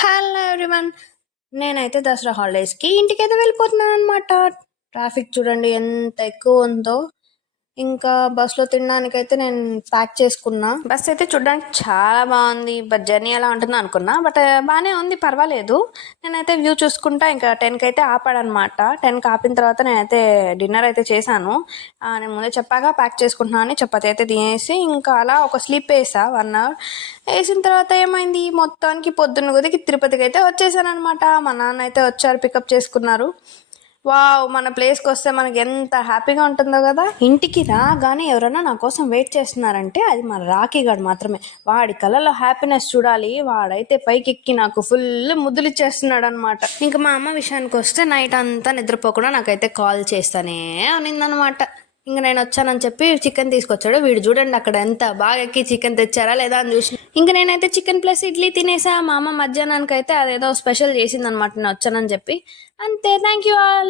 Hello everyone. నేనైతే దసరా హాలిడేస్కి ఇంటికైతే వెళ్ళిపోతున్నాను అనమాట. ట్రాఫిక్ చూడండి ఎంత ఎక్కువ ఉందో. ఇంకా బస్సులో తినడానికైతే నేను ప్యాక్ చేసుకున్నా. బస్ అయితే చూడడానికి చాలా బాగుంది, బట్ జర్నీ ఎలా ఉంటుందో అనుకున్నా, బట్ బాగానే ఉంది, పర్వాలేదు. నేనైతే వ్యూ చూసుకుంటా ఇంకా 10కి అయితే ఆపాడనమాట. 10కి ఆపిన తర్వాత నేనైతే డిన్నర్ అయితే చేశాను. నేను ముందే చెప్పాగా ప్యాక్ చేసుకుంటున్నా అని. చపాతి అయితే తినేసి ఇంకా అలా ఒక స్లీప్ వేసా 1 అవర్. వేసిన తర్వాత ఏమైంది, మొత్తానికి పొద్దున్న కొద్దికి తిరుపతికి అయితే వచ్చేసాను అనమాట. మా నాన్న అయితే వచ్చారు, పికప్ చేసుకున్నారు. వావ్, మన ప్లేస్కి వస్తే మనకి ఎంత హ్యాపీగా ఉంటుందో కదా. ఇంటికి రాగానే ఎవరైనా నా కోసం వెయిట్ చేస్తున్నారంటే అది మన రాఖీ గాడు మాత్రమే. వాడి కళ్ళలో హ్యాపీనెస్ చూడాలి. వాడైతే పైకెక్కి నాకు ఫుల్ ముద్దులు ఇచ్చేస్తున్నాడు అనమాట. ఇంకా మా అమ్మ విషయానికి వస్తే నైట్ అంతా నిద్రపోకుండా నాకైతే కాల్ చేస్తానే అనిందనమాట. ఇంకా నేను వచ్చానని చెప్పి చికెన్ తీసుకొచ్చాడు. వీడు చూడండి అక్కడ ఎంత బాగా ఎక్కి చికెన్ తెచ్చారా లేదా అని చూసి ఇంకా నేనైతే చికెన్ ప్లస్ ఇడ్లీ తినేసా. మా అమ్మ మధ్యాహ్నానికి అయితే అదేదో స్పెషల్ చేసిందనమాట నేను వచ్చానని చెప్పి. అంతే. Thank you all.